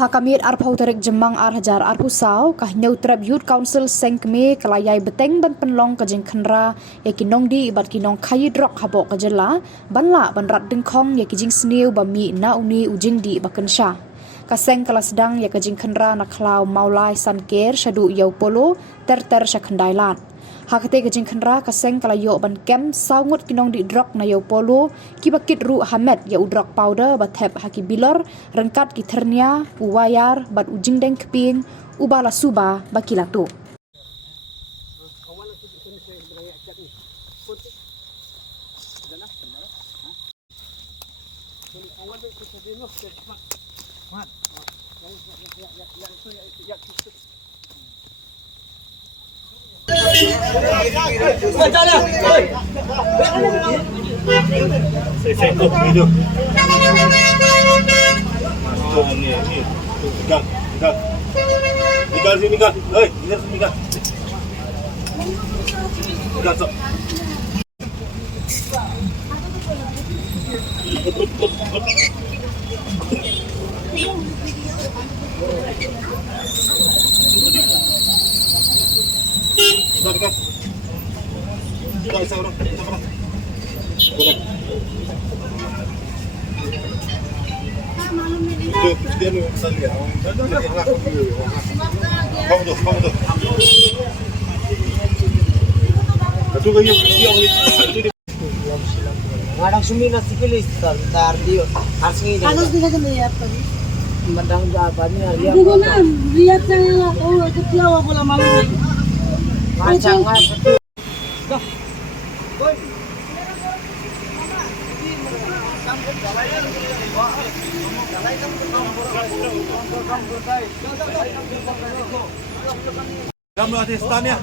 Hakamit arpau tarik jemang hajar arpusau kah neutrap youth council sengkme kelayai beteng ban penlong kajing kenra yakinong di ibat kinong kayidrok habok kajela banla banrat dengkong yakijing sniu bami na uni ujing di bakensha kaseng kelas sedang yakijing kenra naklau maulai sanker shadu yau polo ter syakendailat hakate kajing kenra kaseng kalayo ban kem saungut kinong di drok na yau polo kibakit ru hamet ya udrok powder bathep haki bilor rengkat ki ternia uwayar bat ujing deng keping ubala suba bakilatu Ngadang sumina sikilis tar dio harus bisa lihat tadi. mandang jawabannya dia Bukan lihat saya oh itu dia bola malam. macam apa Kamu ada stand ya?